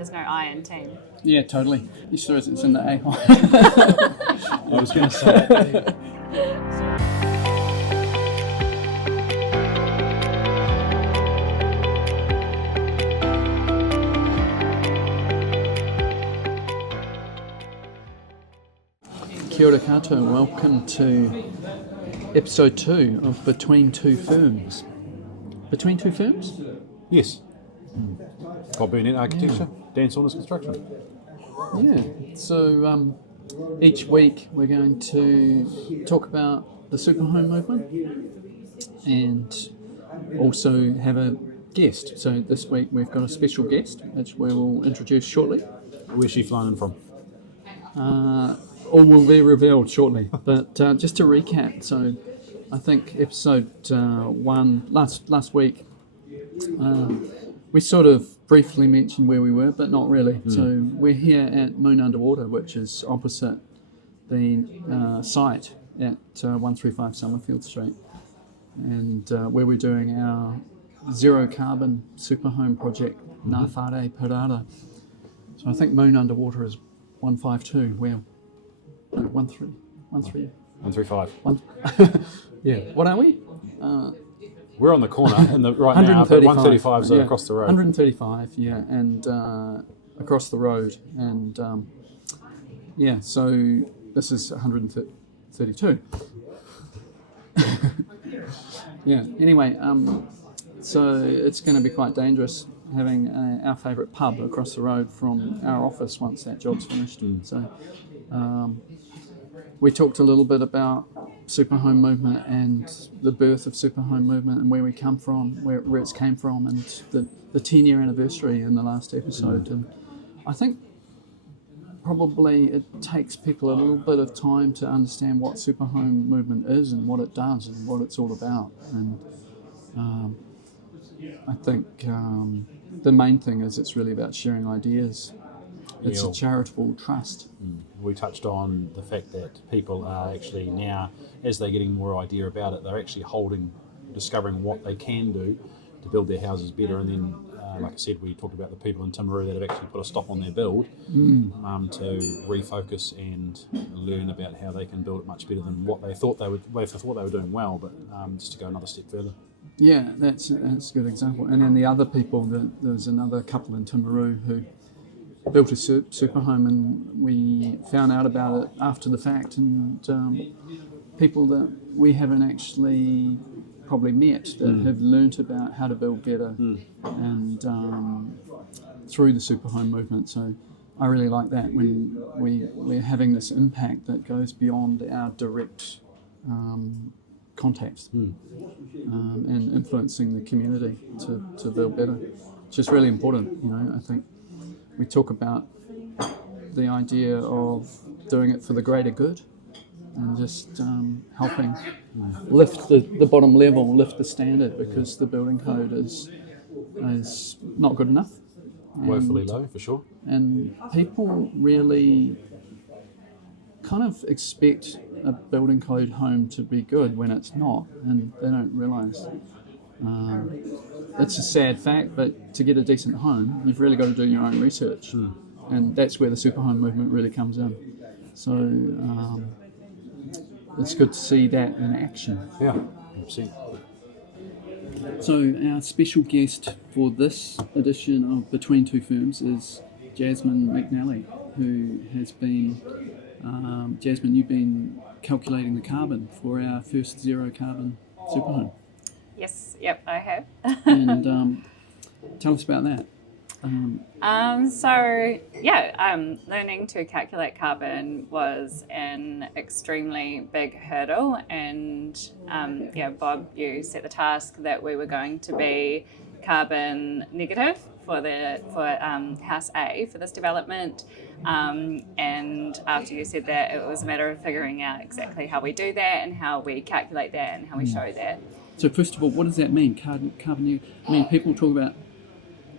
There's no I in team. Yeah, totally. You sure it's in the A? I was going to say. Kia ora koutou, welcome to episode 2 of Between Two Firms. Between Two Firms? Yes. Bob Burnett Architecture, Dan Saunders Construction. Yeah, so each week we're going to talk about the superhome movement and also have a guest. So this week we've got a special guest, which we will introduce shortly. Where's she flown in from? All will be revealed shortly, but just to recap, so I think episode 1 last week we sort of briefly mentioned where we were, but not really. So we're here at Moon Underwater, which is opposite the site at 135 Summerfield Street, and where we're doing our zero carbon superhome project, Ngā Whare Parara. So I think Moon Underwater is 152, where 13. 135. Yeah, what are we? We're on the corner right now, but 135 is across the road. 135, yeah, and across the road. And so this is 132. Yeah, anyway, so it's going to be quite dangerous having our favourite pub across the road from our office once that job's finished. So we talked a little bit about superhome movement and the birth of superhome movement and where we come from, where it's came from, and the 10-year anniversary in the last episode. And I think probably it takes people a little bit of time to understand what superhome movement is and what it does and what it's all about. And I think the main thing is it's really about sharing ideas. It's a charitable trust. We touched on the fact that people are actually now, as they're getting more idea about it, they're actually discovering what they can do to build their houses better. And then, like I said, we talked about the people in Timaru that have actually put a stop on their build to refocus and learn about how they can build it much better than what they thought they were doing well, but just to go another step further. Yeah, that's a good example. And then the other people, there's another couple in Timaru who built a superhome, and we found out about it after the fact, and people that we haven't actually probably met that have learnt about how to build better and through the superhome movement. So I really like that when we're having this impact that goes beyond our direct contacts and influencing the community to build better, which is really important. I think we talk about the idea of doing it for the greater good and just helping lift the bottom level, lift the standard, because the building code is not good enough. Woefully low, for sure. And people really kind of expect a building code home to be good when it's not, and they don't realise. It's a sad fact, but to get a decent home, you've really got to do your own research, and that's where the superhome movement really comes in. So it's good to see that in action. Yeah, 100%. So our special guest for this edition of Between Two Firms is Jasmine McNally, who has been, Jasmine, you've been calculating the carbon for our first zero carbon superhome. Yes, yep, I have. And tell us about that. Learning to calculate carbon was an extremely big hurdle, and Bob, you set the task that we were going to be carbon negative for House A for this development, and after you said that, it was a matter of figuring out exactly how we do that and how we calculate that and how we show that. So first of all, what does that mean? Carbon negative? I mean, people talk about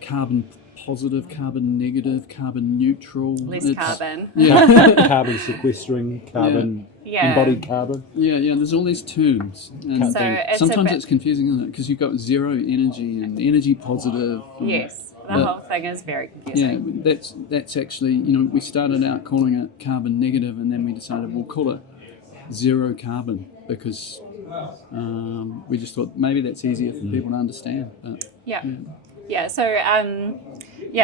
carbon positive, carbon negative, carbon neutral. Less carbon. Yeah. Carbon sequestering, carbon embodied carbon. Yeah, there's all these terms. And so sometimes it's confusing, isn't it? Because you've got zero energy and energy positive. Yes. The whole thing is very confusing. Yeah, that's actually, we started out calling it carbon negative, and then we decided we'll call it zero carbon because we just thought maybe that's easier for people to understand. But, Yeah, so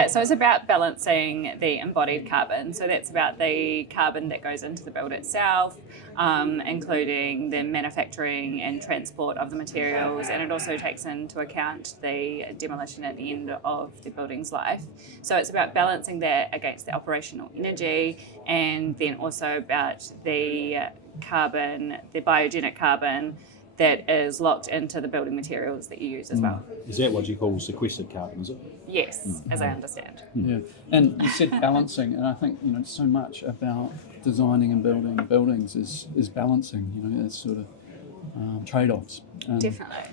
so it's about balancing the embodied carbon. So that's about the carbon that goes into the build itself, including the manufacturing and transport of the materials, and it also takes into account the demolition at the end of the building's life. So it's about balancing that against the operational energy, and then also about the carbon, the biogenic carbon that is locked into the building materials that you use as well. Is that what you call sequestered carbon, is it? Yes, as I understand. Yeah, and you said balancing, and I think so much about designing and building buildings is balancing. It's sort of trade-offs. Definitely.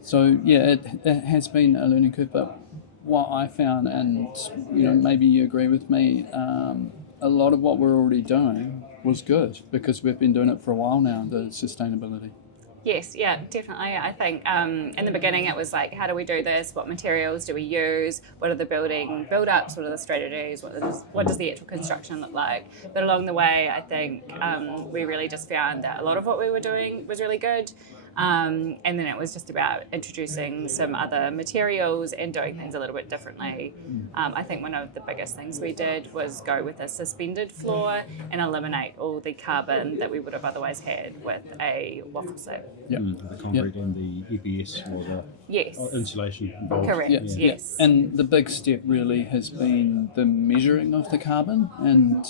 So it has been a learning curve, but what I found, and maybe you agree with me, a lot of what we're already doing was good because we've been doing it for a while now, the sustainability. Yes, yeah, definitely. I think in the beginning it was like, how do we do this? What materials do we use? What are the building build-ups? What are the strategies? What does the actual construction look like? But along the way, I think we really just found that a lot of what we were doing was really good. And then it was just about introducing some other materials and doing things a little bit differently. I think one of the biggest things we did was go with a suspended floor and eliminate all the carbon that we would have otherwise had with a waffle slab. The concrete and the EPS or the insulation involved. Correct, yes. And the big step really has been the measuring of the carbon, and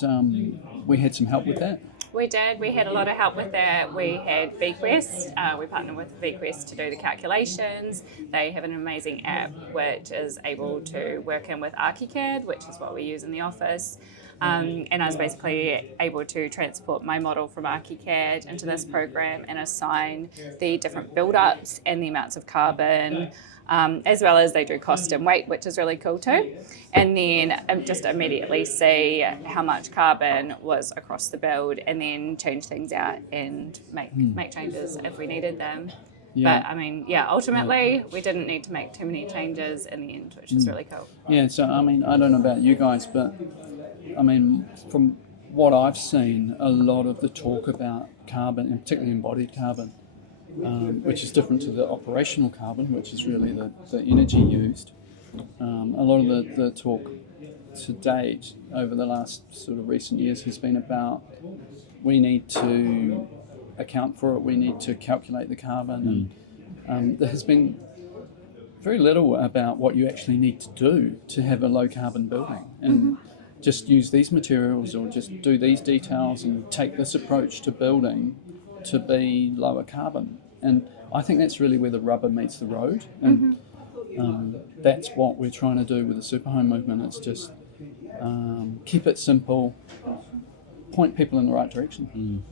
we had some help with that. We did. We had a lot of help with that. We had VQuest. We partnered with VQuest to do the calculations. They have an amazing app which is able to work in with ArchiCAD, which is what we use in the office. And I was basically able to transport my model from ArchiCAD into this program and assign the different build-ups and the amounts of carbon, as well as they do cost and weight, which is really cool too. And then just immediately see how much carbon was across the build and then change things out and make changes if we needed them. But ultimately we didn't need to make too many changes in the end, which is really cool. Yeah, so I don't know about you guys, but from what I've seen, a lot of the talk about carbon, and particularly embodied carbon, which is different to the operational carbon, which is really the energy used. A lot of the talk to date over the last sort of recent years has been about we need to account for it, we need to calculate the carbon, and there has been very little about what you actually need to do to have a low carbon building, and just use these materials or just do these details and take this approach to building to be lower carbon. And I think that's really where the rubber meets the road, and that's what we're trying to do with the super home movement. It's just keep it simple, point people in the right direction.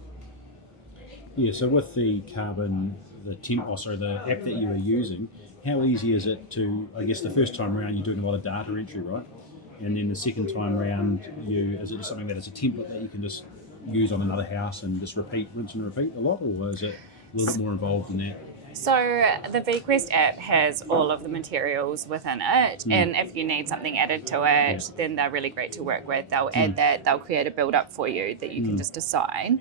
Yeah, so with the carbon, the app that you were using, how easy is it to, I guess the first time around you're doing a lot of data entry, right? And then the second time around, is it just something that is a template that you can just use on another house and just rinse and repeat a lot, or is it a little bit more involved than that? So the VQuest app has all of the materials within it, and if you need something added to it, then they're really great to work with. They'll add that, they'll create a build-up for you that you can just assign.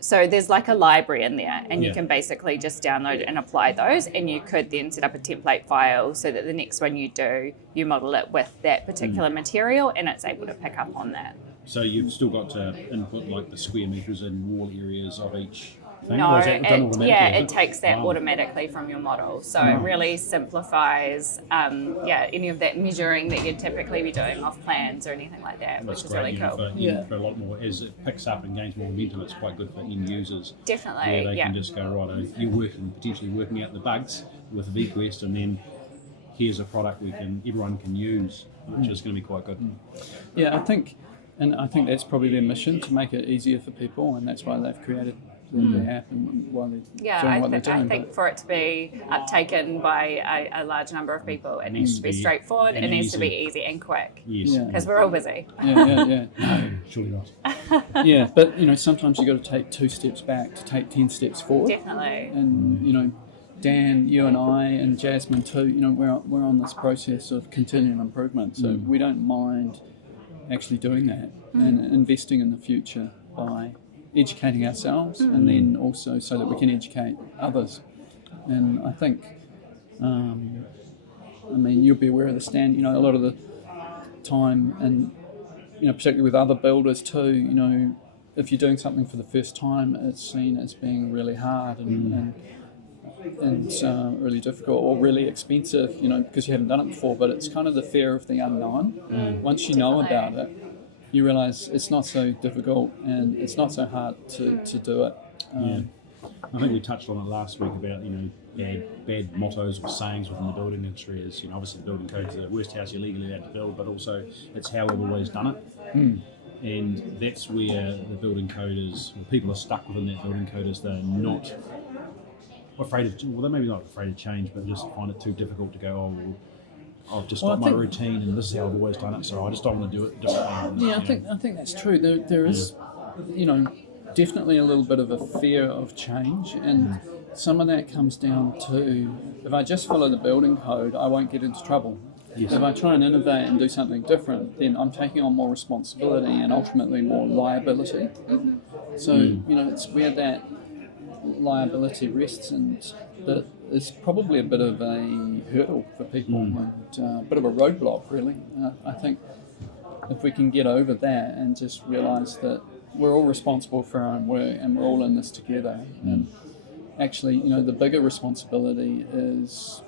So there's like a library in there, and you can basically just download and apply those, and you could then set up a template file so that the next one you do, you model it with that particular material, and it's able to pick up on that. So you've still got to input like the square metres and wall areas of each thing? No, it takes that automatically from your model. So it really simplifies any of that measuring that you'd typically be doing off plans or anything like that, which is really cool. For a lot more, as it picks up and gains more momentum, it's quite good for end users. Definitely, where they can just go, right, you're potentially working out the bugs with VQuest, and then here's a product everyone can use, which is going to be quite good. Yeah, I think that's probably their mission, to make it easier for people, and that's why they've created the app and why they're doing what they're doing. I think for it to be uptaken by a large number of people, it needs to be straightforward, it needs to be easy and quick. Yes. Because we're all busy. Yeah. No, surely not. Yeah, but sometimes you've got to take 2 steps back to take 10 steps forward. Definitely. And Dan, you and I, and Jasmine too, we're on this process of continual improvement. So we don't mind actually doing that and investing in the future by educating ourselves and then also so that we can educate others. And I think, you'll be aware of the stand, a lot of the time, and, particularly with other builders too, if you're doing something for the first time, it's seen as being really hard and really difficult or really expensive, because you haven't done it before. But it's kind of the fear of the unknown. Once you know about it, you realise it's not so difficult and it's not so hard to do it. I think we touched on it last week about bad mottos or sayings within the building industry. Is obviously the building code is the worst house you're legally allowed to build, but also it's how we've always done it. And that's where the building code is. People are stuck within that building code as they're not afraid of. Well, they're maybe not afraid of change, but just find it too difficult to go. Oh, well, I've just got my routine, and this is how I've always done it. So I just don't want to do it differently. I think that's true. There is, definitely a little bit of a fear of change, and some of that comes down to if I just follow the building code, I won't get into trouble. Yes. If I try and innovate and do something different, then I'm taking on more responsibility and ultimately more liability. So it's where that liability rests, and that is probably a bit of a hurdle for people and a bit of a roadblock, really. I think if we can get over that and just realise that we're all responsible for our own work and we're all in this together, and actually, the bigger responsibility is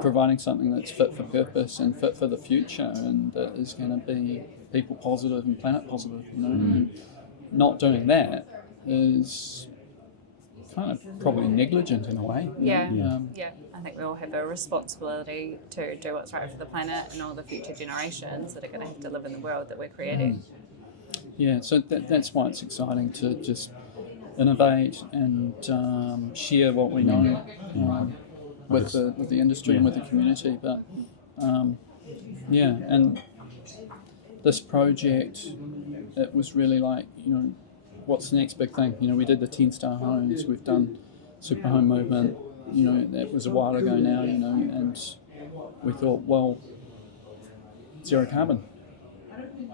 providing something that's fit for purpose and fit for the future, and that is going to be people positive and planet positive. And not doing that is kind of probably negligent in a way. I think we all have a responsibility to do what's right for the planet and all the future generations that are going to have to live in the world that we're creating. So that's why it's exciting to just innovate and share what we know with the industry and with the community. But and this project, it was really like, what's the next big thing? We did the 10-star homes, we've done super home movement, that was a while ago now, and we thought, well, zero carbon.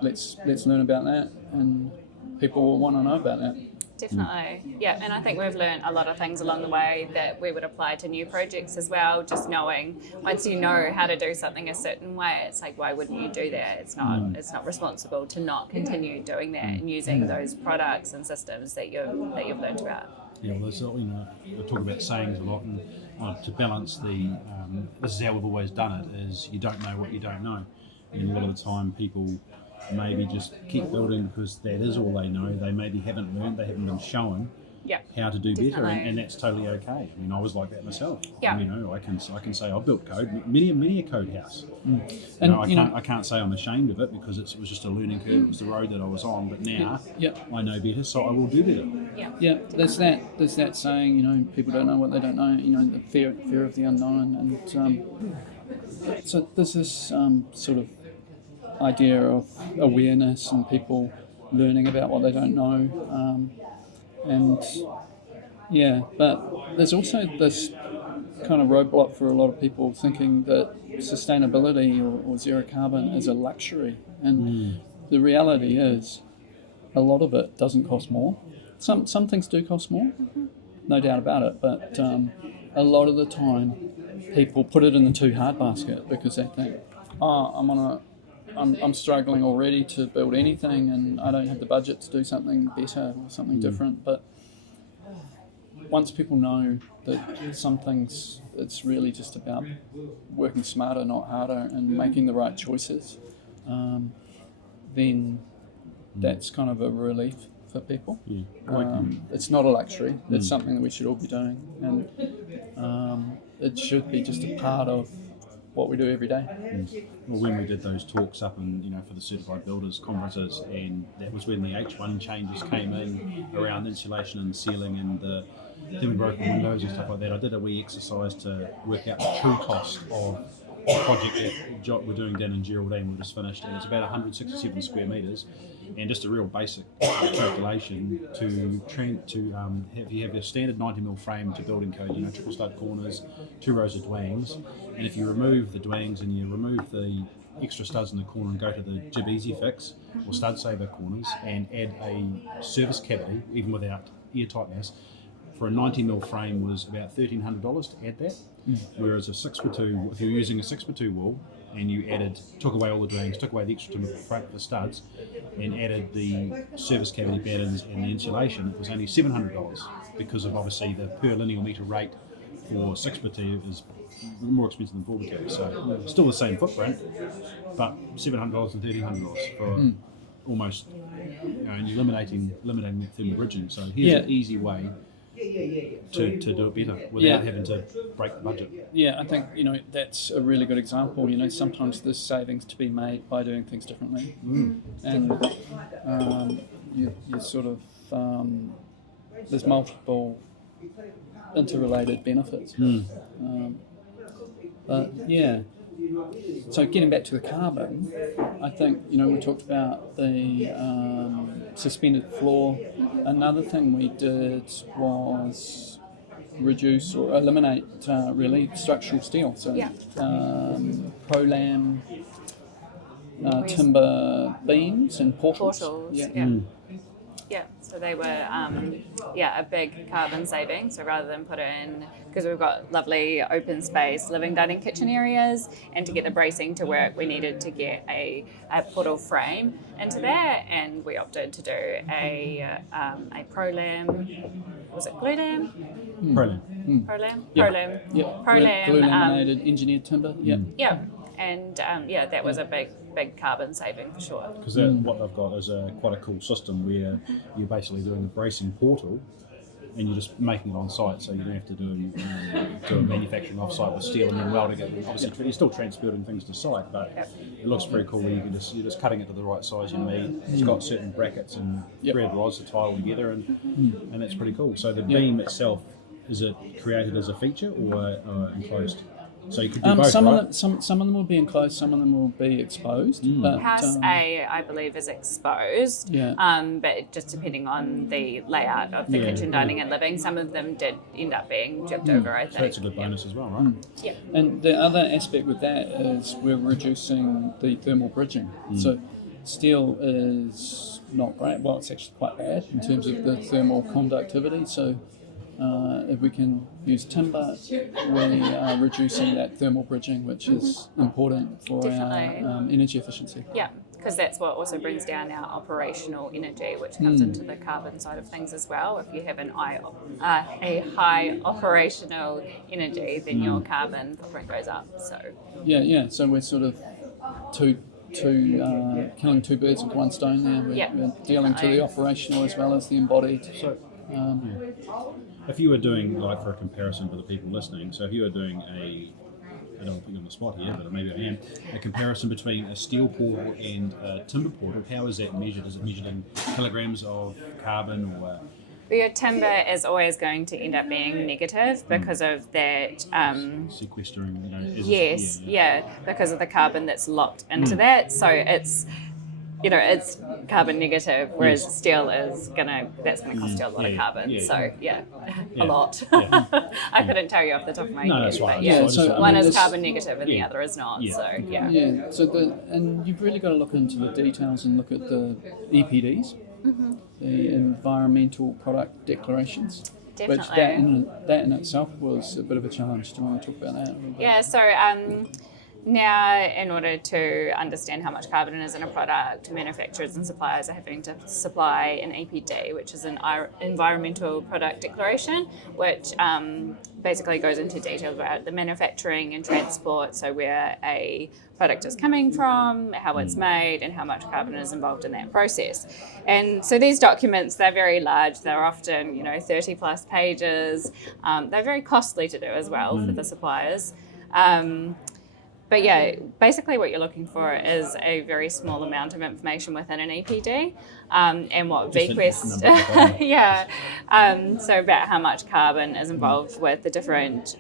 Let's learn about that, and people will want to know about that. Definitely, and I think we've learned a lot of things along the way that we would apply to new projects as well. Just knowing, once you know how to do something a certain way, it's like, why wouldn't you do that? It's not responsible to not continue doing that and using those products and systems that you've learned about. Well, there's, we talk about sayings a lot, and to balance the this is how we've always done it, is you don't know what you don't know, and a lot of the time people maybe just keep building because that is all they know. They maybe haven't learned, they haven't been shown how to do better, and that's totally okay. I was like that myself. I can say I've built code, many a code house. And I can't say I'm ashamed of it because it was just a learning curve. It was the road that I was on, but now I know better, so I will do better. There's that saying, people don't know what they don't know. The fear of the unknown, and so there's this sort of idea of awareness and people learning about what they don't know, but there's also this kind of roadblock for a lot of people thinking that sustainability or zero carbon is a luxury, and the reality is a lot of it doesn't cost more. Some things do cost more, no doubt about it, but a lot of the time people put it in the too hard basket because they think, I'm struggling already to build anything, and I don't have the budget to do something better or something different. But once people know that some things, it's really just about working smarter, not harder, and making the right choices, then that's kind of a relief for people. It's not a luxury. It's something that we should all be doing, and it should be just a part of what we do every day. Well, when we did those talks up and for the certified builders conferences, and that was when the H1 changes came in around insulation and ceiling and the thermal broken windows and stuff like that. I did a wee exercise to work out the true cost of project that we're doing down in Geraldine, we just finished, and it's about 167 square metres, and just a real basic calculation if you have a standard 90mm frame to building code, triple stud corners, 2 rows of dwangs, and if you remove the dwangs and you remove the extra studs in the corner and go to the Jib Easy Fix or Stud Saver corners and add a service cavity, even without ear tightness, for a 90mm frame was about $1,300 to add that. Whereas a 6x2, if you're using a 6x2 wall and you took away all the dwangs, took away the extra frame for studs, and added the service cavity battens and the insulation, it was only $700 because of obviously the per linear metre rate for 6x2 is more expensive than 4x2. So still the same footprint, but $700 and $1,300 for almost, and you're eliminating that thermal bridging. So here's an easy way to do it better without having to break the budget. Yeah, I think that's a really good example. Sometimes there's savings to be made by doing things differently, and you sort of there's multiple interrelated benefits. But yeah, so getting back to the carbon, I think we talked about the suspended floor. Another thing we did was reduce or eliminate really structural steel. So Prolam timber beams and portals. Yeah, so they were a big carbon saving. So rather than put in, because we've got lovely open space living, dining, kitchen areas, and to get the bracing to work, we needed to get a portal frame into there, and we opted to do a Prolam. Was it Glulam? Prolam. Prolam. Yep. Prolam. Glue laminated engineered timber. Yeah. Yeah, and that was a big carbon saving for sure. Because what they've got is quite a cool system where you're basically doing a bracing portal and you're just making it on site, so you don't have to do a manufacturing off site with steel and then welding it. Obviously, you're still transporting things to site, but it looks pretty cool where you're just cutting it to the right size you need. It's got certain brackets and thread rods to tie all together, and that's pretty cool. So the beam itself, is it created as a feature or enclosed? So you could do both, right? Some of them will be enclosed, some of them will be exposed. But, House A, I believe, is exposed. But just depending on the layout of the kitchen, dining, and living, some of them did end up being jibbed over, I think. So that's a good bonus as well, right? Yeah. And the other aspect with that is we're reducing the thermal bridging. So steel is not great. Well, it's actually quite bad in terms of the thermal conductivity. So if we can use timber, we are reducing that thermal bridging, which is important for our energy efficiency. Yeah, because that's what also brings down our operational energy, which comes into the carbon side of things as well. If you have a high operational energy, then your carbon footprint goes up. So So we're sort of killing two birds with one stone there. We're dealing to the operational as well as the embodied. So, if you were doing, like, for a comparison for the people listening, so if you were doing I don't want to put you on the spot here, but maybe I am, a comparison between a steel portal and a timber portal, how is that measured? Is it measured in kilograms of carbon or? Your timber is always going to end up being negative because of that. Sequestering, because of the carbon that's locked into that. So it's carbon negative, whereas steel is that's gonna cost you a lot of carbon. A lot. I couldn't tell you off the top of my head. That's right. But one is carbon negative and the other is not. So and you've really got to look into the details and look at the EPDs, the environmental product declarations. Definitely. Which that in itself was a bit of a challenge. Do you want to talk about that? Yeah. So. Now, in order to understand how much carbon is in a product, manufacturers and suppliers are having to supply an EPD, which is an environmental product declaration, which basically goes into detail about the manufacturing and transport, so where a product is coming from, how it's made, and how much carbon is involved in that process. And so these documents, they're very large. They're often, 30 plus pages. They're very costly to do as well for the suppliers. but yeah, basically what you're looking for is a very small amount of information within an EPD, and what Just a VQuest, number. yeah, so about how much carbon is involved with the different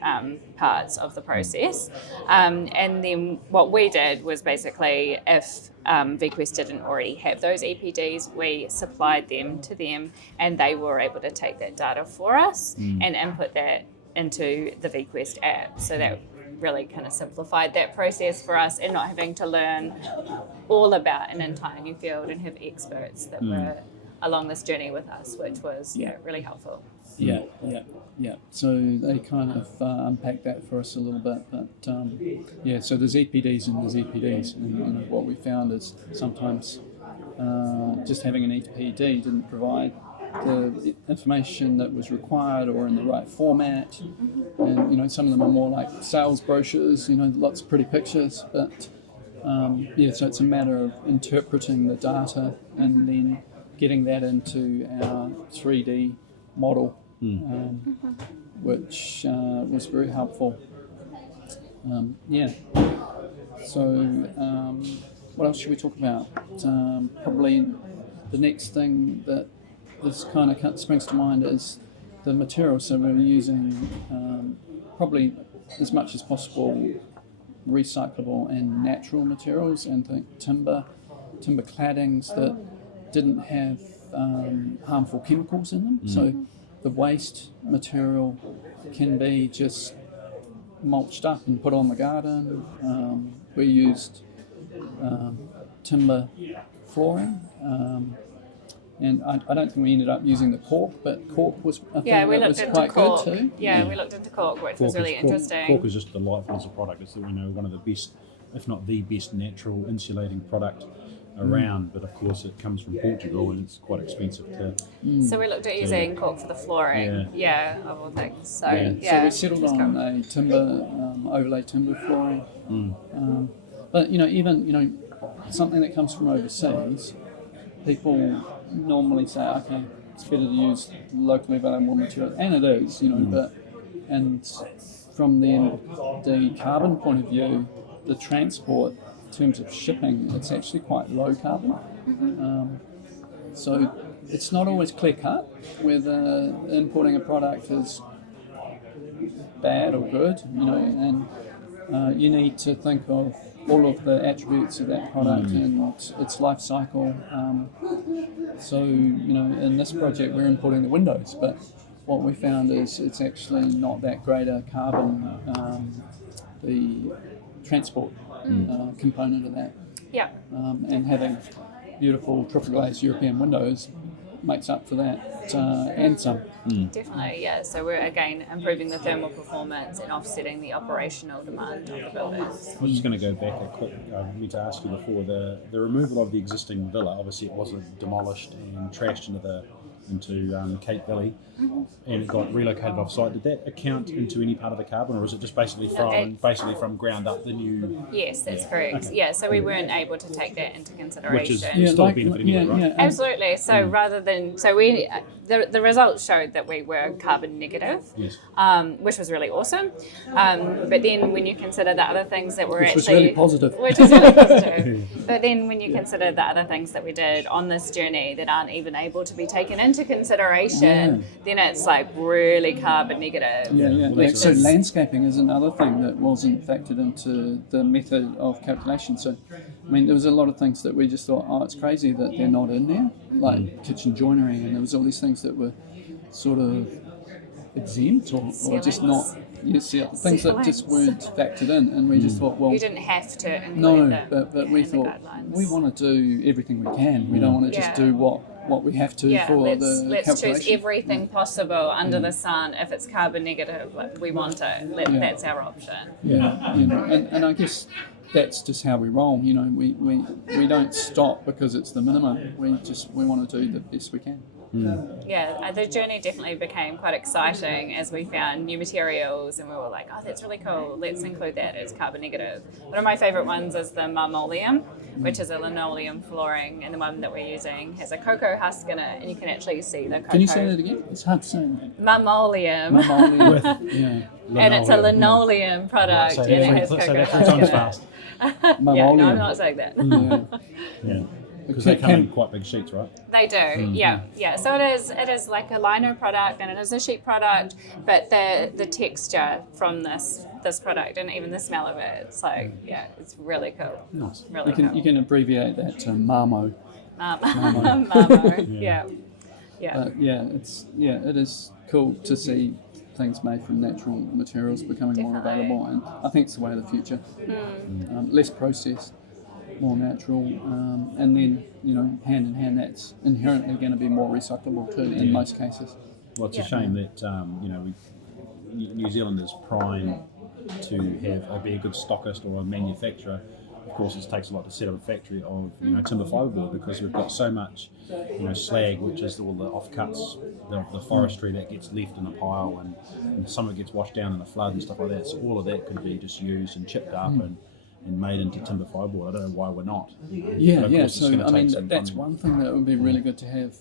parts of the process, and then what we did was basically if VQuest didn't already have those EPDs, we supplied them to them, and they were able to take that data for us and input that into the VQuest app, so that really kind of simplified that process for us, and not having to learn all about an entire new field and have experts that were along this journey with us, which was really helpful. Yeah. So they kind of unpacked that for us a little bit, but so there's EPDs and there's EPDs, and what we found is sometimes just having an EPD didn't provide the information that was required or in the right format, and some of them are more like sales brochures, lots of pretty pictures, but so it's a matter of interpreting the data and then getting that into our 3D model, which was very helpful. So what else should we talk about? Probably the next thing that this kind of springs to mind is the material. So we're using probably as much as possible recyclable and natural materials, and timber claddings that didn't have harmful chemicals in them. So the waste material can be just mulched up and put on the garden. We used timber flooring. And I don't think we ended up using the cork, but cork was a thing we that looked was into quite cork. good too. Yeah, we looked into cork, which was really interesting. Cork is just delightful as a product. It's one of the best, if not the best, natural insulating product around. But of course, it comes from Portugal and it's quite expensive to. So we looked at using cork for the flooring. Yeah, of all things. So So we settled on a timber overlay timber flooring. But even something that comes from overseas, people normally say, okay, it's better to use locally available material, and it is, but from the carbon point of view, the transport in terms of shipping, it's actually quite low carbon. So it's not always clear cut whether importing a product is bad or good, and you need to think of all of the attributes of that product and its life cycle. So, in this project we're importing the windows, but what we found is it's actually not that great a carbon, the transport component of that. Yeah. And having beautiful triple glazed European windows makes up for that and some. Definitely, yeah. So we're again improving the thermal performance and offsetting the operational demand of the buildings. I was just going to go back a quick. I meant to ask you before the removal of the existing villa. Obviously, it wasn't demolished and trashed into Cape Valley, and it got relocated off-site. Did that account into any part of the carbon, or was it just basically from ground up the new? Yes, that's correct. Okay. Yeah, so we weren't able to take that into consideration. Which is still benefiting you, right? Absolutely. So rather than we the results showed that we were carbon negative, Yes. Which was really awesome. But then when you consider the other things that were Which actually was really positive. which is really positive. But then when you consider the other things that we did on this journey that aren't even able to be taken into consideration, then it's like really carbon negative. So landscaping is another thing that wasn't factored into the method of calculation. So, there was a lot of things that we just thought, it's crazy that they're not in there, like kitchen joinery, and there was all these things that were sort of exempt or just not. Things that just weren't factored in, and we just thought, well, you didn't have to include them. but we thought we want to do everything we can. We don't want to just do what we have to for the let's calculation. choose everything possible under the sun. If it's carbon negative, we want it. That's our option. And I guess that's just how we roll. We don't stop because it's the minimum. We want to do the best we can. Yeah, the journey definitely became quite exciting as we found new materials, and we were like, that's really cool, let's include that as carbon negative. One of my favourite ones is the marmoleum, which is a linoleum flooring, and the one that we're using has a cocoa husk in it, and you can actually see the cocoa. Can you say that again? It's hard to say. Marmoleum. Marmoleum. and it's a linoleum product, So and it has so cocoa they're 3 husk in times it. fast. Yeah, no, Linoleum. I'm not saying that. Yeah. Because they come in quite big sheets, right? They do, yeah. So it is like a lino product, and it is a sheet product, but the texture from this product and even the smell of it, it's like, yeah, it's really cool. Nice. Really You can abbreviate that to Marmo. Marmo, yeah. But it is cool to see things made from natural materials becoming more Definitely. available, and I think it's the way of the future. Less processed, more natural, and then hand in hand, that's inherently going to be more recyclable too in most cases. Well, it's a shame that New Zealand is prime to be a good stockist or a manufacturer. Of course, it takes a lot to set up a factory of timber fiberboard, because we've got so much slag, which is all the offcuts of the forestry that gets left in a pile, and some of it gets washed down in a flood and stuff like that. So all of that could be just used and chipped up and made into timber fiberboard. I don't know why we're not. So I mean, that's one thing that would be really good to have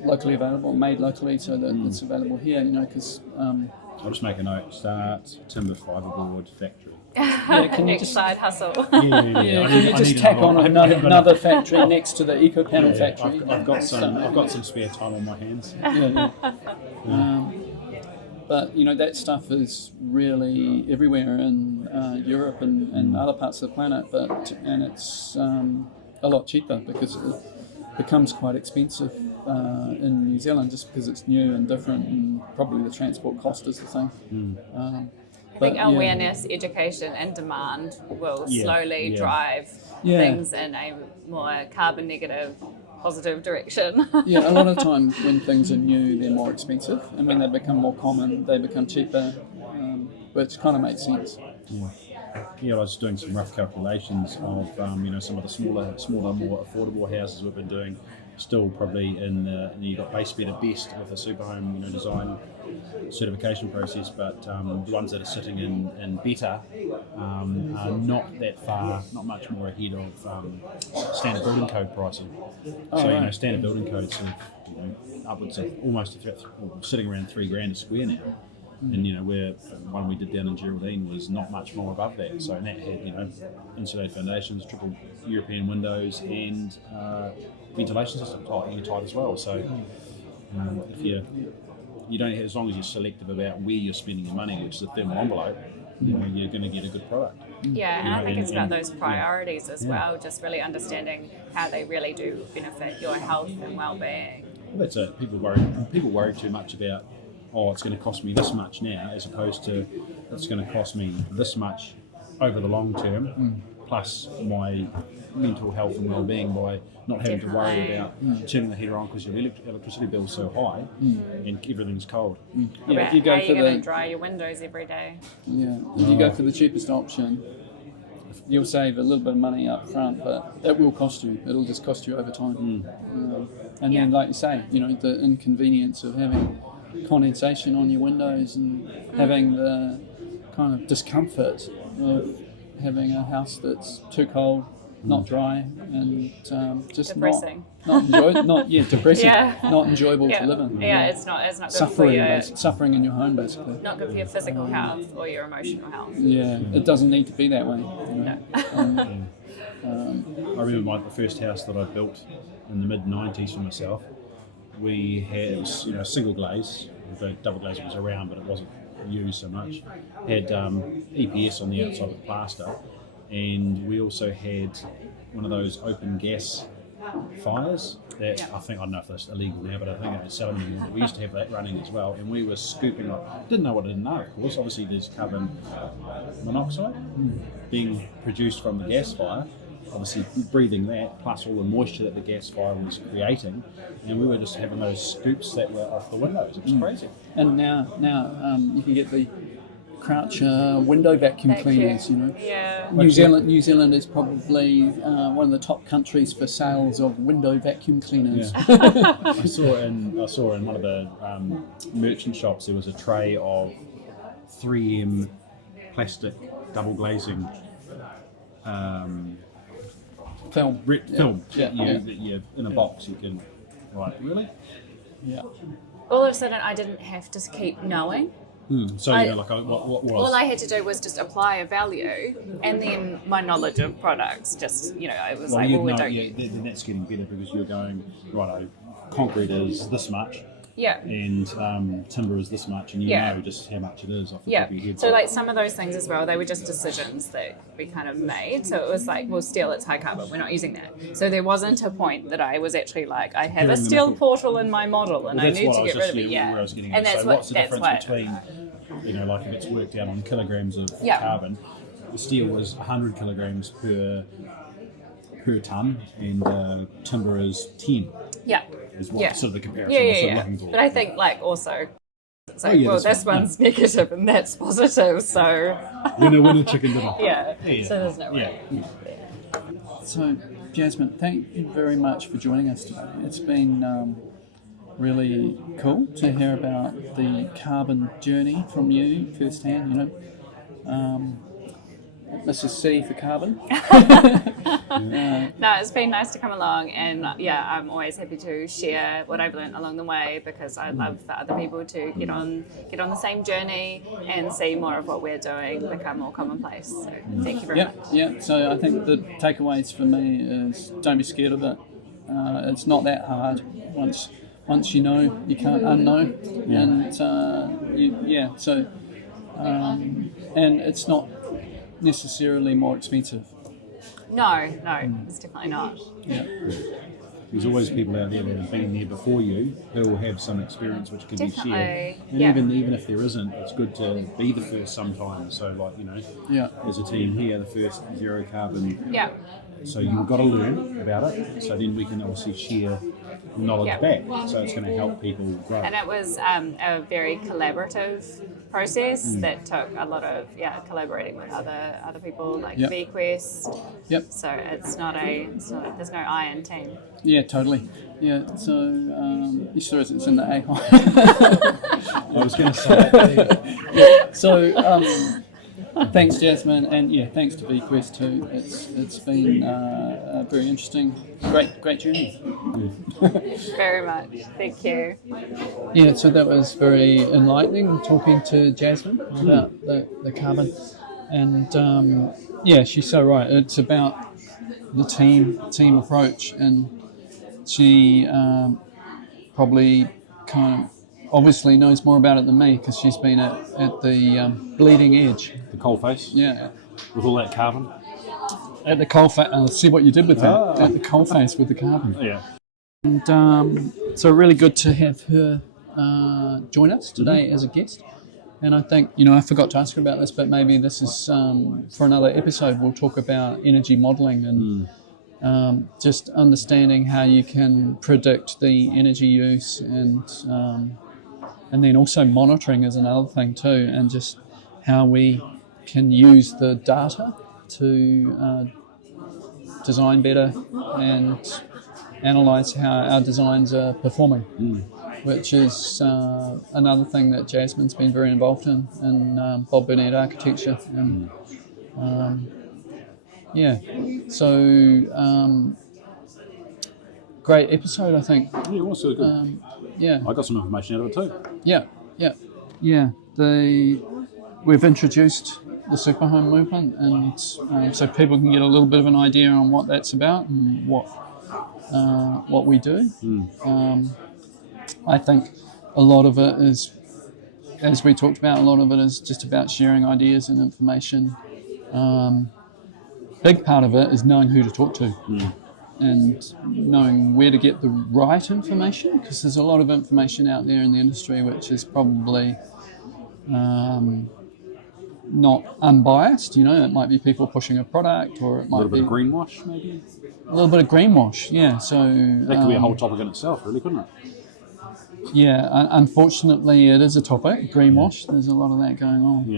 locally available, made locally, so that it's available here. Because I'll just make a note. Start timber fiberboard factory. can you Next just side hustle. can you just tack on another factory next to the eco panel factory? I've got some spare time on my hands. But that stuff is really everywhere in Europe and other parts of the planet. And it's a lot cheaper, because it becomes quite expensive in New Zealand, just because it's new and different, and probably the transport cost is the thing. I think awareness, education, and demand will slowly drive things in a more carbon negative, positive direction. A lot of times when things are new, they're more expensive, and when they become more common, they become cheaper, which kind of makes sense. I was doing some rough calculations of some of the smaller, more affordable houses we've been doing. Still probably you've got base bed at best with a super home design certification process, but the ones that are sitting in better are not that far, not much more ahead of standard building code pricing. Standard building codes are upwards of almost sitting around $3,000 a square now. And where one we did down in Geraldine was not much more above that. So that had insulated foundations, triple European windows, and ventilation system, airtight as well. So if you don't have, as long as you're selective about where you're spending your money, which is a thermal envelope, you're going to get a good product. Yeah, and I think it's about those priorities as well, just really understanding how they really do benefit your health and well-being. That's it. People worry too much about, it's going to cost me this much now, as opposed to it's going to cost me this much over the long term, plus my mental health and well-being by not having to worry about turning the heater on because your electricity bill's so high and everything's cold. If you go how are you going to dry your windows every day? If you go for the cheapest option, you'll save a little bit of money up front, but it will cost you. It'll just cost you over time. And then, like you say, the inconvenience of having condensation on your windows and having the kind of discomfort of having a house that's too cold, not dry, and just depressing. Depressing, not enjoyable to live in. It's not good for you. Suffering in your home, basically. Not good for your physical health or your emotional health. It doesn't need to be that way. I remember the first house that I built in the mid-90s for myself. We had, it was single glaze. The double glaze was around, but it wasn't used so much. Had EPS on the outside with plaster, and we also had one of those open gas fires that I don't know if that's illegal now, but I think it's selling anymore. We used to have that running as well, and we were scooping up. Didn't know what I didn't know, of course. Obviously, there's carbon monoxide being produced from the gas fire. Obviously, breathing that, plus all the moisture that the gas fire was creating, and we were just having those scoops that were off the windows. It was crazy. And now you can get the Crouch window vacuum cleaners. New Zealand is probably one of the top countries for sales of window vacuum cleaners. I saw in one of the merchant shops there was a tray of 3M plastic double glazing. Film. That you in a box you can. Right, really? Yeah. All of a sudden, I didn't have to keep knowing So I- you know, like what was? All I had to do was just apply a value, and then my knowledge of products just, it was like, well, we don't. then that's getting better because you're going, righto, concrete is this much, Yeah. and timber is this much, and you Yeah. know just how much it is off the Yeah. top of your head. So like some of those things as well, they were just decisions that we kind of made. So it was like, well, steel, it's high carbon. We're not using that. So there wasn't a point that I was actually like, I have a Comparing them steel apples. portal in my model, and Well, I that's need what to I was get rid just of it. where I was getting And at. that's So what what's the that's difference why. between, like if it's worked out on kilograms of Yeah. carbon, the steel is 100 kilograms per ton, and timber is 10. Yeah. Is what sort of the comparison Yeah, I was yeah, sort of yeah. looking for. But I think like also, it's like, Oh, yeah, well, that's this fine, one's negative and that's positive. So winner chicken dinner. yeah. Yeah. So there's no way. Yeah. So, Jasmine, thank you very much for joining us today. It's been really cool to hear about the carbon journey from you firsthand. Mrs. C for carbon. No, it's been nice to come along, and I'm always happy to share what I've learned along the way, because I love for other people to get on the same journey and see more of what we're doing become more commonplace. So thank you very much. Yeah. So I think the takeaways for me is don't be scared of it. It's not that hard. Once you know, you can't unknow, and it's not necessarily more expensive. No, it's definitely not. Yeah. There's always people out there that have been there before you who will have some experience which can Definitely, be shared. And yeah. even if there isn't, it's good to be the first sometimes. So as a team here, the first zero carbon. Yeah. So you've got to learn about it. So then we can obviously share knowledge back. So it's going to help people grow. And it was a very collaborative process that took a lot of collaborating with other people like Yep. VQuest. Yep. So there's no I in team. Yeah, totally. Yeah, so you sure it's in the A. I was going to say. So thanks, Jasmine, and thanks to VQuest too. It's been a very interesting, great journey. Very much. Thank you. Yeah, so that was very enlightening talking to Jasmine about the carbon, and she's so right. It's about the team approach, and she probably kind of obviously knows more about it than me because she's been at the bleeding edge. The coal face? Yeah. With all that carbon? At the coal face. See what you did with that. At the coal face with the carbon. Yeah. And so really good to have her join us today as a guest. And I think, I forgot to ask her about this, but maybe this is for another episode. We'll talk about energy modelling and just understanding how you can predict the energy use, and then also monitoring is another thing too, and just how we can use the data to design better and analyse how our designs are performing, which is another thing that Jasmine's been very involved in Bob Burnett Architecture. And great episode, I think. Yeah, it was so good. I got some information out of it too. Yeah. We've introduced the superhome movement, and so people can get a little bit of an idea on what that's about and what we do. I think a lot of it is, as we talked about, a lot of it is just about sharing ideas and information. Big part of it is knowing who to talk to. And knowing where to get the right information, because there's a lot of information out there in the industry which is probably not unbiased. It might be people pushing a product, or it might be a little bit of greenwash, maybe. A little bit of greenwash, yeah. So that could be a whole topic in itself, really, couldn't it? Yeah, unfortunately, it is a topic. Greenwash. There's a lot of that going on.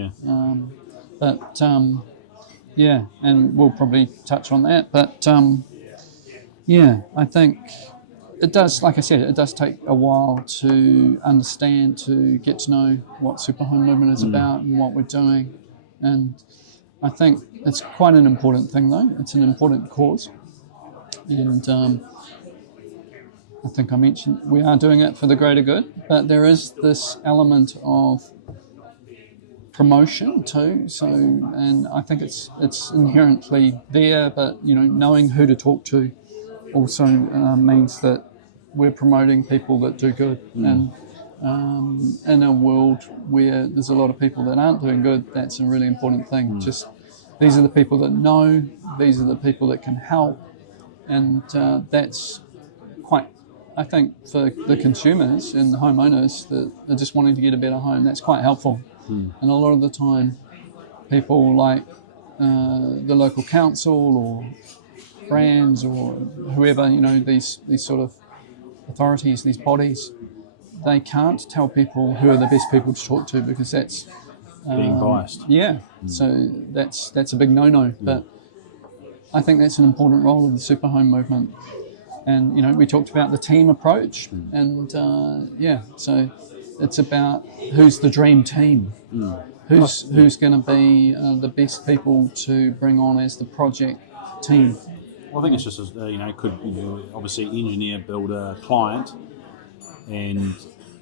Yeah. And we'll probably touch on that. But I think it does. Like I said, it does take a while to understand, to get to know what superhome movement is about and what we're doing. And I think it's quite an important thing, though. It's an important cause. And I think I mentioned we are doing it for the greater good, but there is this element of promotion too. So, and I think it's inherently there, but knowing who to talk to also means that we're promoting people that do good. And in a world where there's a lot of people that aren't doing good, that's a really important thing. Just these are the people that know, these are the people that can help, and that's quite, I think, for the consumers and the homeowners that are just wanting to get a better home, that's quite helpful. And a lot of the time, people like the local council or brands or whoever, these sort of authorities, these bodies, they can't tell people who are the best people to talk to because that's being biased. Yeah, so that's a big no-no. But I think that's an important role of the super home movement. And we talked about the team approach, and so it's about who's the dream team, who's going to be the best people to bring on as the project team. Well, I think it's just obviously engineer, builder, client, and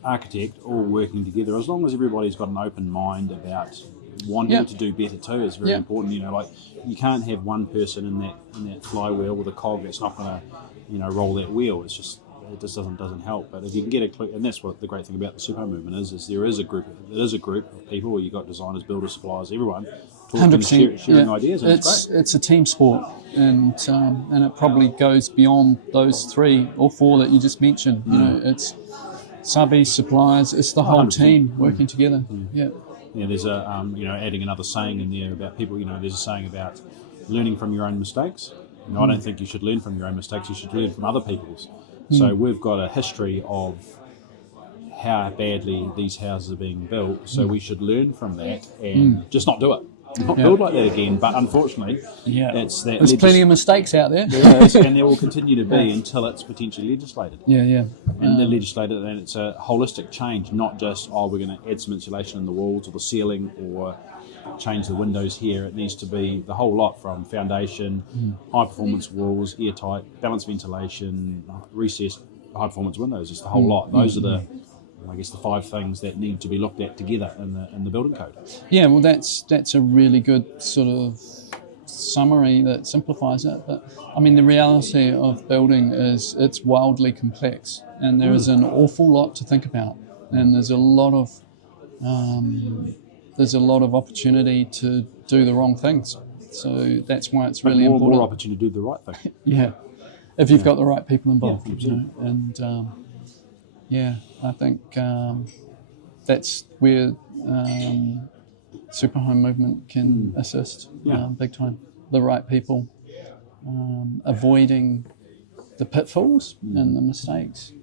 architect all working together. As long as everybody's got an open mind about wanting to do better too, it's very important. You can't have one person in that flywheel with a cog that's not going to roll that wheel. It just doesn't help. But if you can get a clue, and that's what the great thing about the super home movement is there is a group of people where you've got designers, builders, suppliers, everyone talking, 100%, sharing ideas, and it's great. It's a team sport, and it probably goes beyond those 3 or 4 that you just mentioned. It's subbies, suppliers, it's the whole 100%. team working together. Yeah, there's adding another saying in there about people. There's a saying about learning from your own mistakes. I don't think you should learn from your own mistakes. You should learn from other people's. So we've got a history of how badly these houses are being built. So we should learn from that and just not do it. Not build like that again. But unfortunately, there's plenty of mistakes out there. There is, and there will continue to be until it's potentially legislated. Yeah. And they're legislated, and it's a holistic change, not just we're going to add some insulation in the walls or the ceiling or change the windows here. It needs to be the whole lot, from foundation, high performance walls, airtight, balanced ventilation, recessed high performance windows. It's the whole lot. Those are the 5 things that need to be looked at together in the building code. Yeah, well, that's a really good sort of summary that simplifies it. But I mean, the reality of building is it's wildly complex, and there is an awful lot to think about, and there's a lot of opportunity to do the wrong things. So that's why it's really important. More opportunity to do the right thing. Yeah, if you've got the right people involved. Yeah, and I think that's where super home movement can assist big time. The right people, avoiding the pitfalls and the mistakes.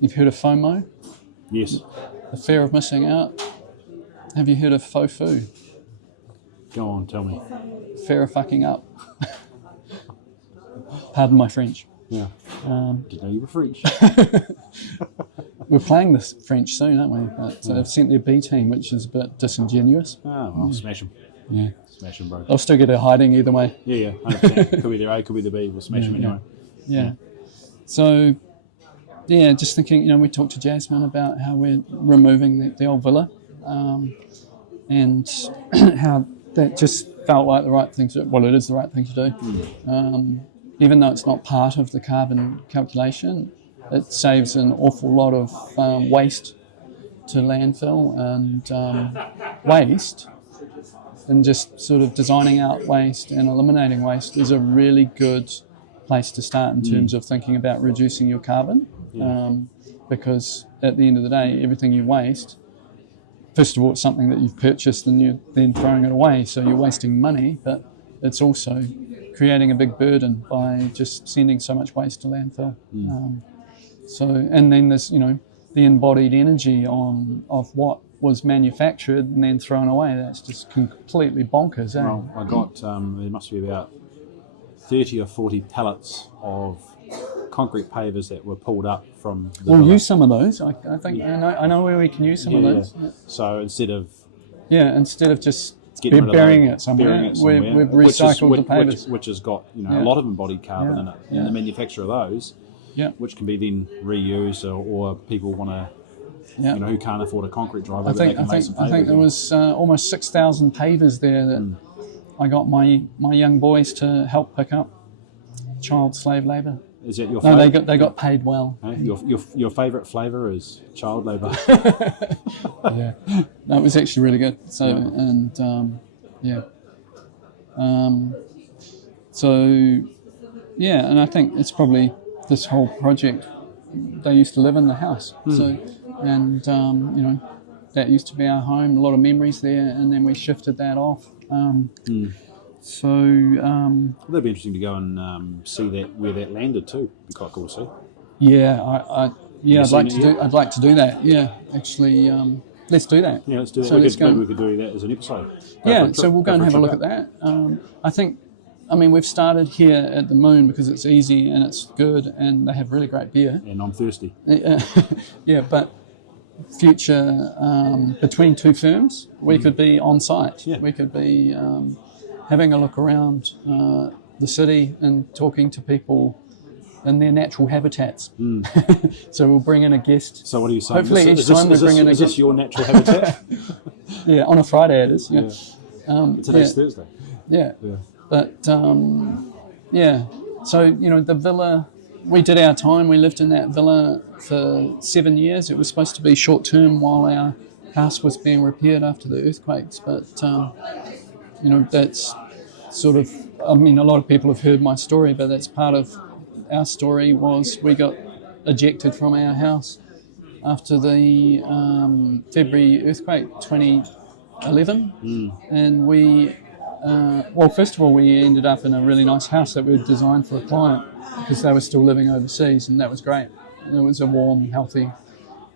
You've heard of FOMO? Yes. The fear of missing out. Have you heard of FOFU? Go on, tell me. Fear of fucking up. Pardon my French. Yeah. Didn't know you were French. We're playing this French soon, aren't we? But they've sent their B team, which is a bit disingenuous. Oh, well, smash them. Yeah. Smash them, bro. I'll still get a hiding either way. Yeah, 100%. Could be their A, could be the B. We'll smash them anyway. Yeah. So, just thinking, we talked to Jasmine about how we're removing the old villa, and how that just felt like the right thing to do. Well, it is the right thing to do. Even though it's not part of the carbon calculation, it saves an awful lot of waste to landfill and waste. And just sort of designing out waste and eliminating waste is a really good place to start in terms of thinking about reducing your carbon. Because at the end of the day, everything you waste, first of all, it's something that you've purchased and you're then throwing it away, so you're wasting money, but it's also creating a big burden by just sending so much waste to landfill. And then there's, the embodied energy of what was manufactured and then thrown away. That's just completely bonkers. Well, I got, there must be about 30 or 40 pallets of concrete pavers that were pulled up from the We'll villa. use some of those. I think I know where we can use some of those. Yeah. So instead of just getting rid of burying those, it somewhere, we've which recycled the pavers. which has got a lot of embodied carbon in it, and the manufacture of those, which can be then reused, or people want to Yeah. You know, who can't afford a concrete driveway? I but they think can lay some pavers there in. was almost 6,000 pavers there that I got my young boys to help pick up. Child slave labour. Is that your No, favourite? they got paid well. Your favourite flavour is child labour. Yeah, no, it was actually really good. So and I think it's probably this whole project. They used to live in the house, that used to be our home. A lot of memories there, and then we shifted that off. That'd be interesting to go and see that where that landed too. It'd be quite cool to see. Yeah, I'd like to do that. Yeah, actually, let's do that. Yeah, let's do that. So Maybe we could do that as an episode. So we'll go and have a look at that. I think we've started here at the Moon because it's easy and it's good, and they have really great beer. And I'm thirsty. Yeah, but future between two firms, we could be on site. Yeah. We could be having a look around the city and talking to people in their natural habitats. So we'll bring in a guest. So what are you saying? Hopefully each time we bring in a Is guest. this your natural habitat? Yeah, on a Friday it is. Yeah. Today's Thursday. Yeah. But so the villa, we did our time. We lived in that villa for 7 years. It was supposed to be short term while our house was being repaired after the earthquakes. But that's sort of. I mean, a lot of people have heard my story, but that's part of our story. Was we got ejected from our house after the February earthquake 2011, and we. First of all, we ended up in a really nice house that we had designed for a client because they were still living overseas, and that was great. And it was a warm, healthy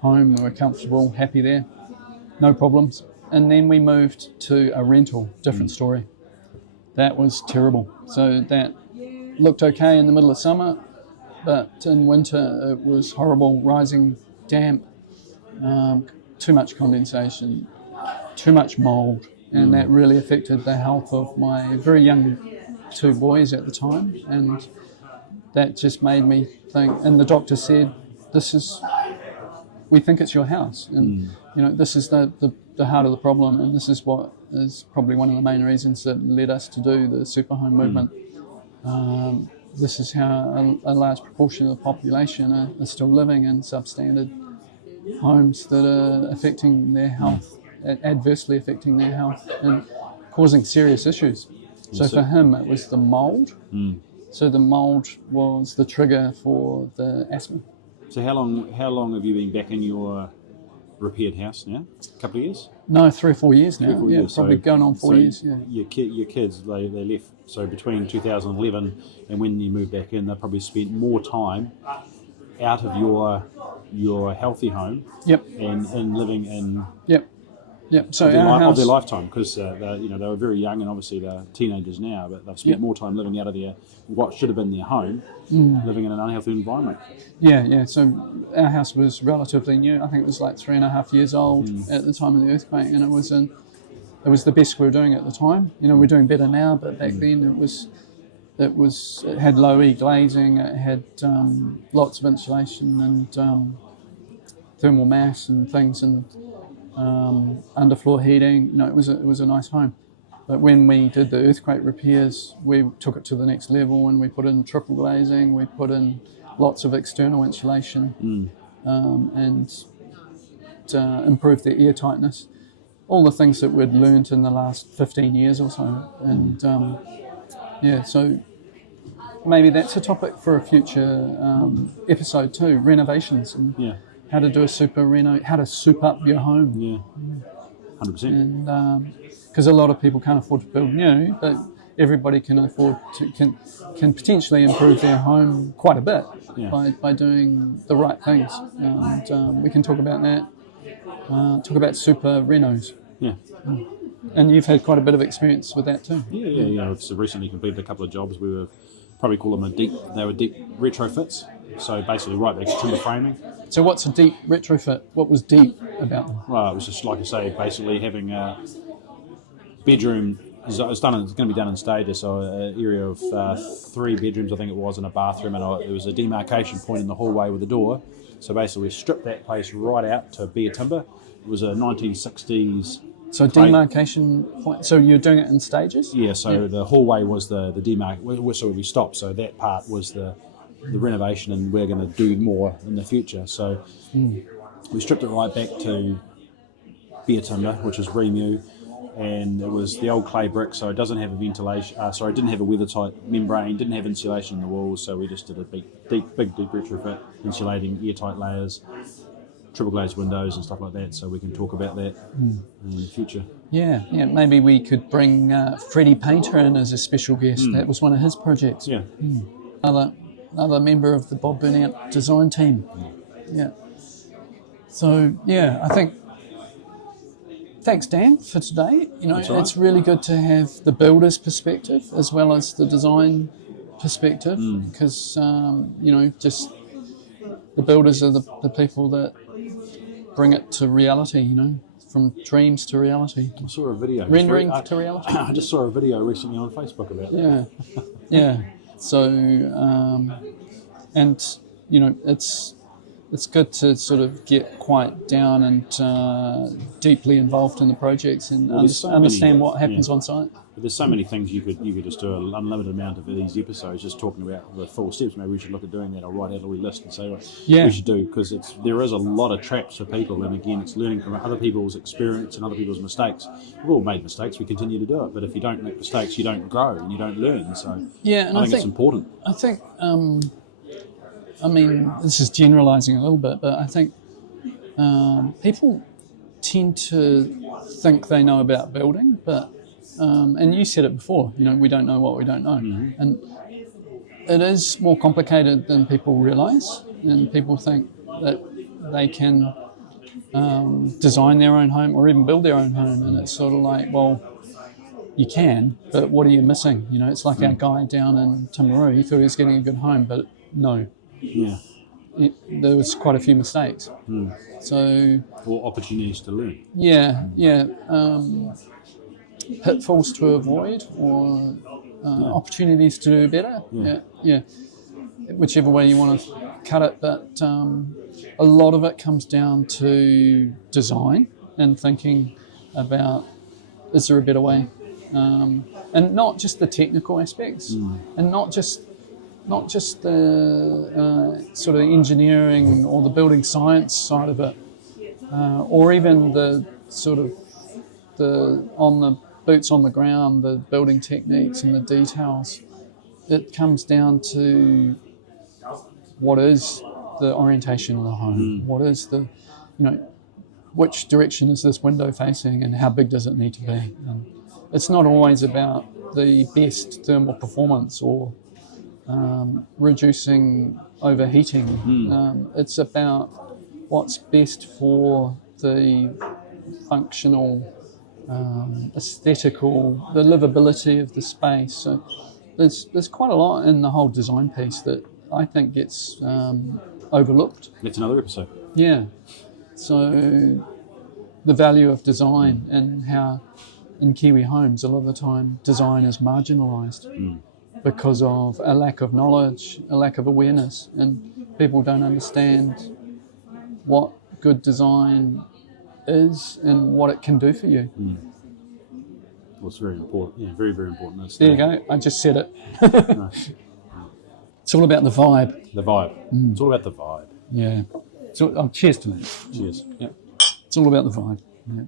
home. We were comfortable, happy there, no problems. And then we moved to a rental, different story. That was terrible. So that looked okay in the middle of summer, but in winter it was horrible, rising damp, too much condensation, too much mould. And that really affected the health of my very young two boys at the time. And that just made me think, and the doctor said, we think it's your house. And, this is the heart of the problem. And this is what is probably one of the main reasons that led us to do the super home movement. This is how a large proportion of the population are still living in substandard homes that are affecting their health, adversely affecting their health and causing serious issues. So for him, it was the mould. So the mould was the trigger for the asthma. So how long have you been back in your repaired house now? A couple of years? No, 3 or 4 years now. 3 or 4 years. Probably going on 4 years. Yeah. Your kids, they left. So between 2011 and when you moved back in, they probably spent more time out of your healthy home. Yep. And living in. Yep. So of their lifetime, because they were very young and obviously they're teenagers now, but they've spent more time living out of what should have been their home, living in an unhealthy environment. Yeah. So our house was relatively new. I think it was like 3.5 years old at the time of the earthquake, and it was the best we were doing at the time. We're doing better now, but back then it had low E glazing, it had lots of insulation and thermal mass and things, and underfloor heating. It was a nice home. But when we did the earthquake repairs, we took it to the next level and we put in triple glazing, we put in lots of external insulation and improved the air tightness. All the things that we'd learnt in the last 15 years or so. And so maybe that's a topic for a future episode too, renovations and how to do a super reno, how to soup up your home. Yeah, 100%. And because a lot of people can't afford to build new, but everybody can potentially improve their home quite a bit by doing the right things. And we can talk about that. Talk about super renos. Yeah. And you've had quite a bit of experience with that too. Yeah. I've recently completed a couple of jobs. We were probably call them deep retrofits. So basically right back to timber framing. So what's a deep retrofit? What was deep about them? Well, it was just like I say, basically having a bedroom. It's going to be done in stages. So an area of 3 bedrooms, I think it was, and a bathroom, and there was a demarcation point in the hallway with a door. So basically, we stripped that place right out to bare timber. It was a 1960s. So demarcation point. So you're doing it in stages? Yeah. So the hallway was the demarc. So we stopped. So that part was the renovation, and we're going to do more in the future. So we stripped it right back to bare timber, which is Remu, and it was the old clay brick, so it doesn't have a ventilation. It didn't have a weather-tight membrane, didn't have insulation in the walls, so we just did a big retrofit, insulating airtight layers, triple glazed windows and stuff like that. So we can talk about that in the future. Yeah. Maybe we could bring Freddie Painter in as a special guest. That was one of his projects. Yeah. Another member of the Bob Burnout design team. Yeah. So yeah, I think. Thanks, Dan, for today. It's really good to have the builder's perspective as well as the design perspective, because just the builders are the people that bring it to reality. From dreams to reality. I saw a video. Rendering to reality. I just saw a video recently on Facebook about that. Yeah. So, it's good to sort of get quite down and deeply involved in the projects and understand what happens on site. But there's so many things you could just do an unlimited amount of these episodes, just talking about the 4 steps. Maybe we should look at doing that, or write out a wee list and say what we should do, because there is a lot of traps for people, and again, it's learning from other people's experience and other people's mistakes. We've all made mistakes, we continue to do it, but if you don't make mistakes, you don't grow and you don't learn. So I think it's important. I think. This is generalising a little bit, but I think people tend to think they know about building, but and you said it before, we don't know what we don't know. And it is more complicated than people realise, and people think that they can design their own home or even build their own home, and it's sort of like, well, you can, but what are you missing? It's like our guy down in Timaru, he thought he was getting a good home, but no. Yeah. There was quite a few mistakes. So, or opportunities to learn. Pitfalls to avoid, or opportunities to do better. Yeah. Whichever way you want to cut it, but a lot of it comes down to design and thinking about, is there a better way, and not just the technical aspects, and not just the sort of engineering or the building science side of it, or even the sort of the boots on the ground, the building techniques and the details. It comes down to what is the orientation of the home, what is the, which direction is this window facing, and how big does it need to be. And it's not always about the best thermal performance or reducing overheating. It's about what's best for the functional, aesthetical, the livability of the space. So there's quite a lot in the whole design piece that I think gets overlooked. That's another episode. Yeah. So the value of design, and how in Kiwi homes a lot of the time design is marginalised. Because of a lack of knowledge, a lack of awareness, and people don't understand what good design is and what it can do for you. Well, it's very important. Yeah, very, very important. There you go. I just said it. It's all about the vibe. The vibe. It's all about the vibe. Yeah. So, cheers to that. Cheers. Yeah. It's all about the vibe. Yeah.